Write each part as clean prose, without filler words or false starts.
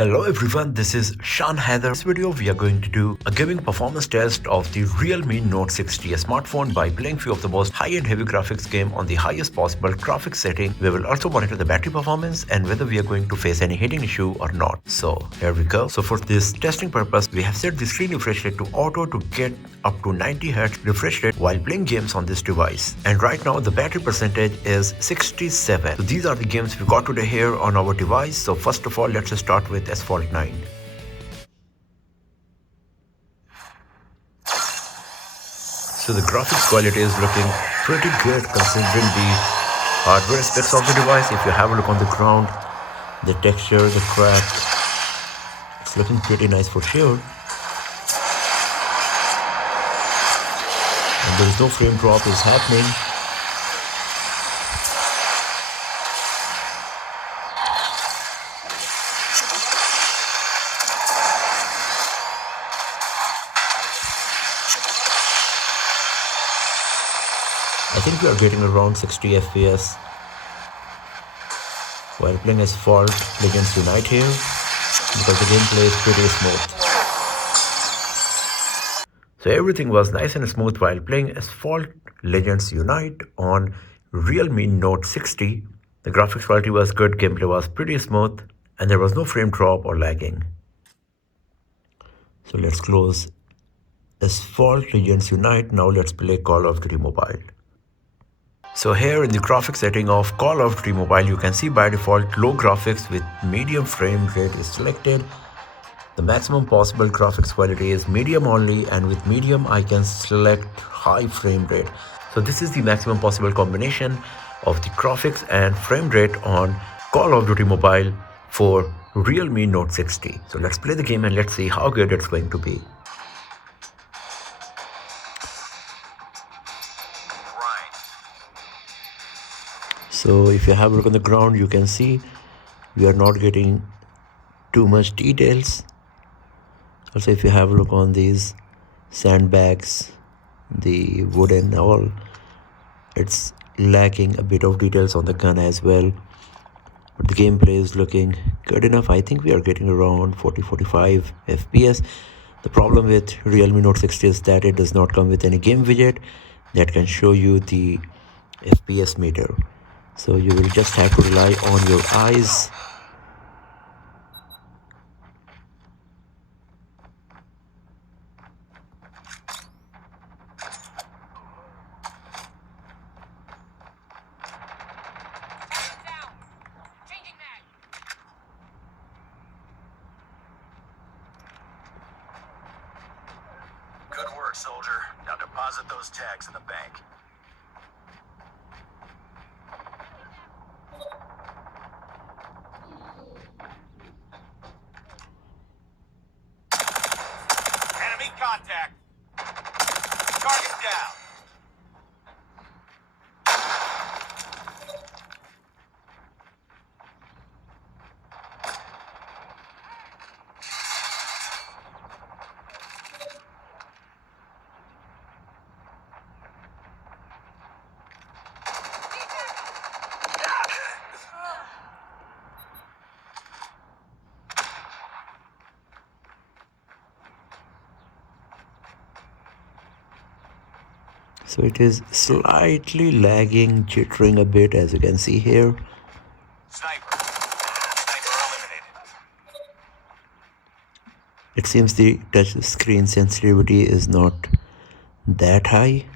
Hello everyone, this is Shan Haider. In this video, we are going to do a gaming performance test of the Realme Note 60, a smartphone, by playing few of the most high-end heavy graphics game on the highest possible graphics setting. We will also monitor the battery performance and whether we are going to face any heating issue or not. So here we go. So for this testing purpose, we have set the screen refresh rate to auto to get up to 90 Hz refresh rate while playing games on this device. And right now the battery percentage is 67. So these are the games we got today here on our device. So first of all, let's start with Asphalt 9. So the graphics quality is looking pretty good considering the hardware specs of the device. If you have a look on the ground, the texture, the crack, it's looking pretty nice for sure. And there is no frame drop is happening. I think we are getting around 60 FPS while playing Asphalt Legends Unite here because the gameplay is pretty smooth. So everything was nice and smooth while playing Asphalt Legends Unite on Realme Note 60. The graphics quality was good, gameplay was pretty smooth, and there was no frame drop or lagging. So let's close Asphalt Legends Unite. Now let's play Call of Duty Mobile. So here in the graphics setting of Call of Duty Mobile, you can see by default low graphics with medium frame rate is selected. The maximum possible graphics quality is medium only, and with medium I can select high frame rate. So this is the maximum possible combination of the graphics and frame rate on Call of Duty Mobile for Realme Note 60. So let's play the game and let's see how good it's going to be. So if you have a look on the ground, you can see we are not getting too much details. Also, if you have a look on these sandbags, the wood and all, it's lacking a bit of details on the gun as well. But the gameplay is looking good enough. I think we are getting around 40-45 FPS. The problem with Realme Note 60 is that it does not come with any game widget that can show you the FPS meter. So you will just have to rely on your eyes. Good work, soldier. Now deposit those tags in the bank. Enemy contact. Target down. So it is slightly lagging, jittering a bit, as you can see here. Sniper. Sniper eliminated. It seems the touch screen sensitivity is not that high.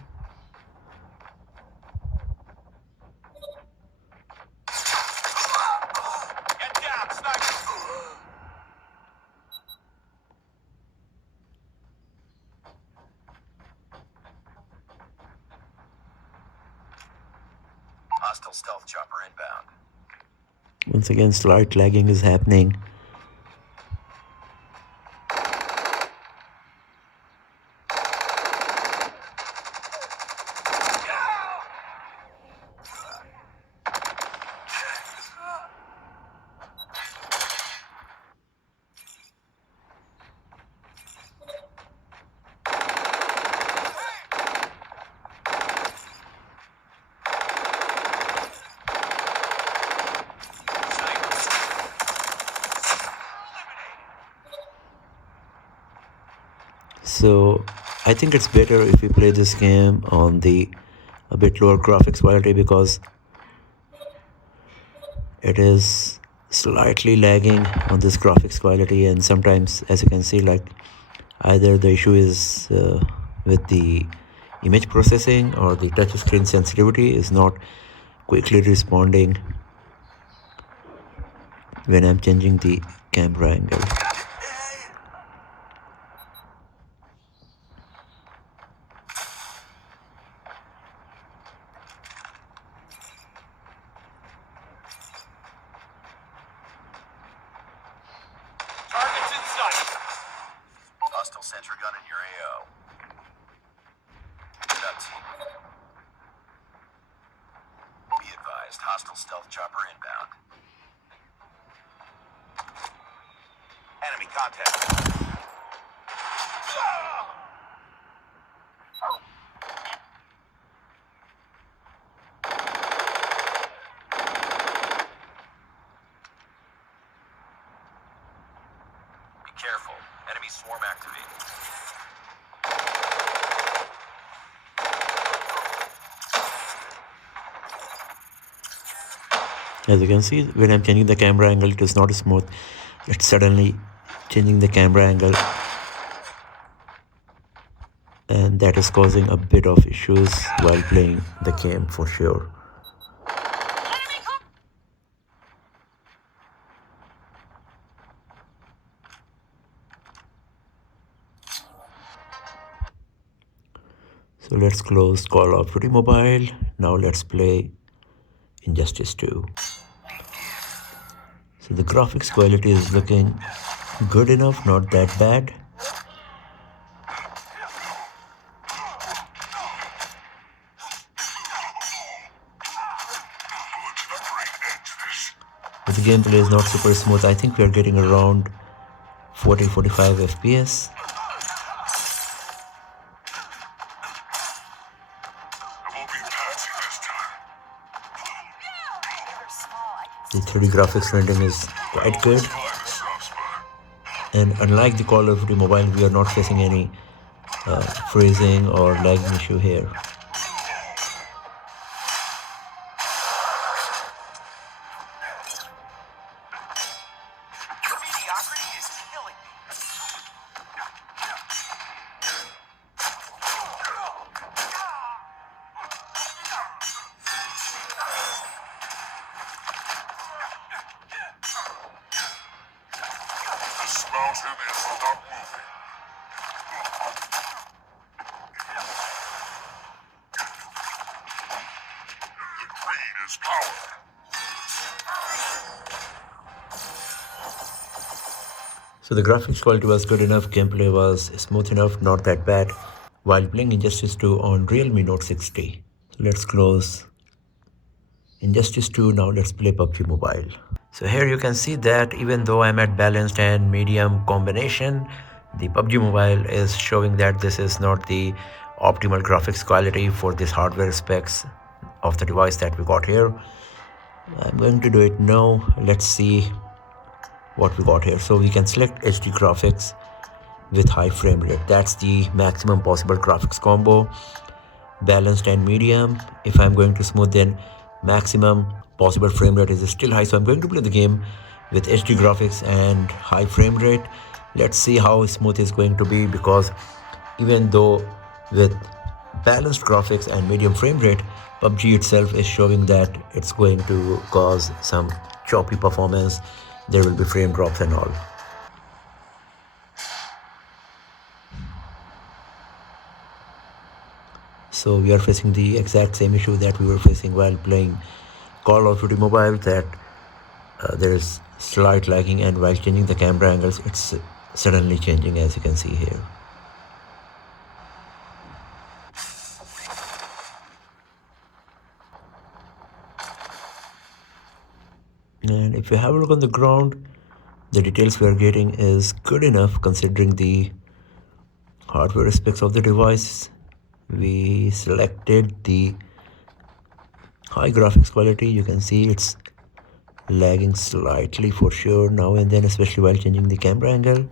Get down, sniper. Hostile stealth chopper inbound. Once again, slight lagging is happening. So I think it's better if we play this game on the a bit lower graphics quality, because it is slightly lagging on this graphics quality, and sometimes, as you can see, like either the issue is with the image processing, or the touch screen sensitivity is not quickly responding when I'm changing the camera angle. Target's in sight. Hostile sentry gun in your AO. Good up, team. Be advised, hostile stealth chopper inbound. Enemy contact. Be careful. Enemy swarm activated. As you can see, when I'm changing the camera angle, it is not smooth. It's suddenly changing the camera angle, and that is causing a bit of issues while playing the game for sure. So let's close Call of Duty Mobile. Now let's play Injustice 2. So the graphics quality is looking good enough, not that bad. But the gameplay is not super smooth. I think we are getting around 40-45 FPS. The 3D graphics rendering is quite good. And unlike the Call of Duty Mobile, we are not facing any freezing or lagging issue here. Your mediocrity is killing me. This mountain is not moving. The greed is power. So the graphics quality was good enough, gameplay was smooth enough, not that bad, while playing Injustice 2 on Realme Note 60. Let's close Injustice 2, now let's play PUBG Mobile. So here you can see that even though I'm at balanced and medium combination, the PUBG Mobile is showing that this is not the optimal graphics quality for this hardware specs of the device that we got here. I'm going to do it now. Let's see what we got here. So we can select HD graphics with high frame rate. That's the maximum possible graphics combo. Balanced and medium. If I'm going to smooth, then maximum possible frame rate is still high. So I'm going to play the game with HD graphics and high frame rate. Let's see how smooth it's going to be, because even though with balanced graphics and medium frame rate, PUBG itself is showing that it's going to cause some choppy performance. There will be frame drops and all. So we are facing the exact same issue that we were facing while playing Call of Duty Mobile, that there is slight lagging, and while changing the camera angles, it's suddenly changing, as you can see here. And if you have a look on the ground, the details we are getting is good enough considering the hardware specs of the device. We selected the high graphics quality. You can see it's lagging slightly for sure now and then, especially while changing the camera angle.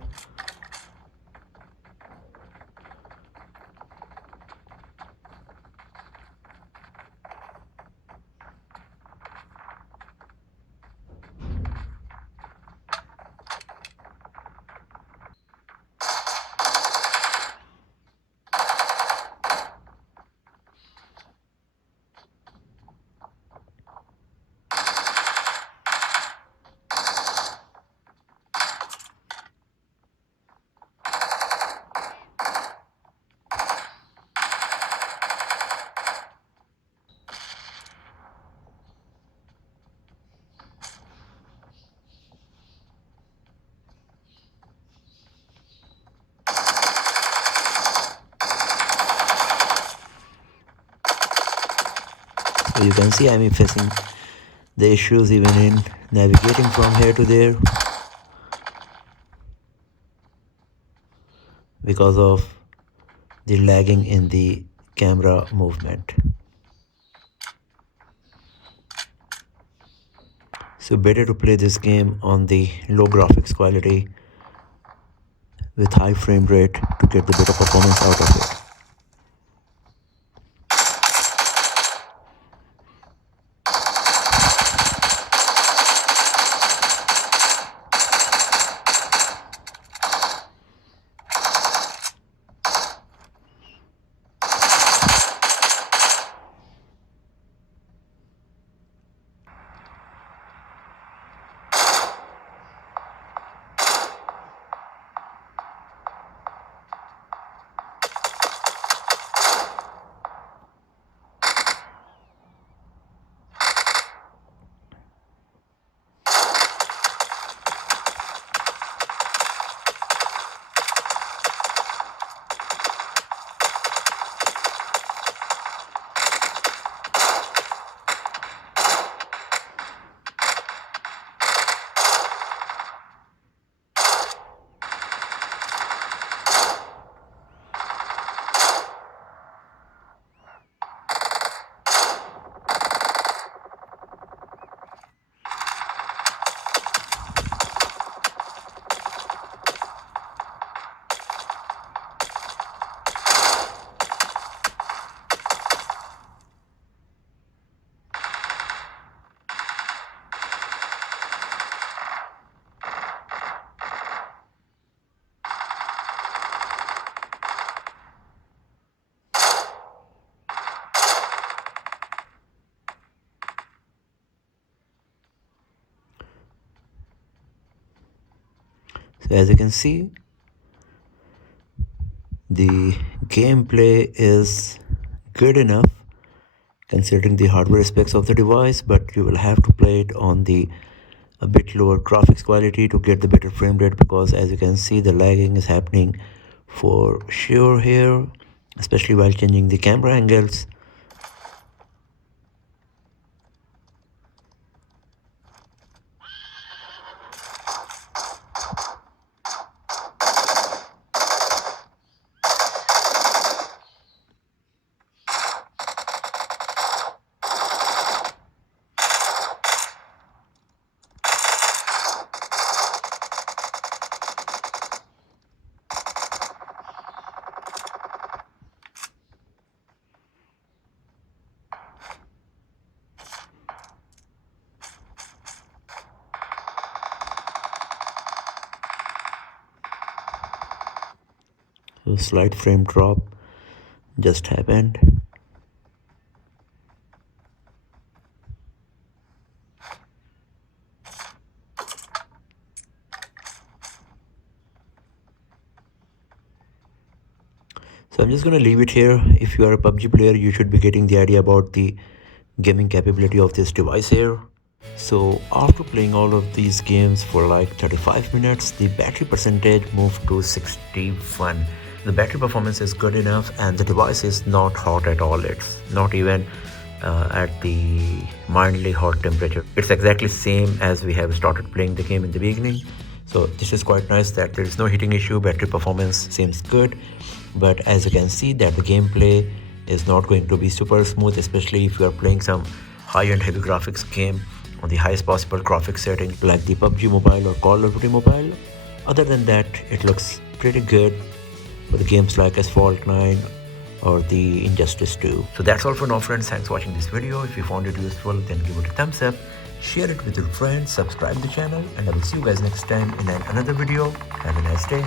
So you can see I'm facing the issues even in navigating from here to there because of the lagging in the camera movement. So better to play this game on the low graphics quality with high frame rate to get the better performance out of it. So as you can see, the gameplay is good enough considering the hardware specs of the device, but you will have to play it on the a bit lower graphics quality to get the better frame rate, because as you can see the lagging is happening for sure here, especially while changing the camera angles. So slight frame drop just happened. So I'm just going to leave it here. If you are a PUBG player, you should be getting the idea about the gaming capability of this device here. So after playing all of these games for like 35 minutes, the battery percentage moved to 61. The battery performance is good enough and the device is not hot at all. It's not even at the mildly hot temperature. It's exactly same as we have started playing the game in the beginning. So this is quite nice that there is no heating issue. Battery performance seems good, but as you can see that the gameplay is not going to be super smooth, especially if you are playing some high-end heavy graphics game on the highest possible graphics setting like the PUBG Mobile or Call of Duty Mobile. Other than that, it looks pretty good for the games like Asphalt 9 or the Injustice 2. So that's all for now, friends. Thanks for watching this video. If you found it useful, then give it a thumbs up, share it with your friends, subscribe to the channel, and I will see you guys next time in another video. Have a nice day.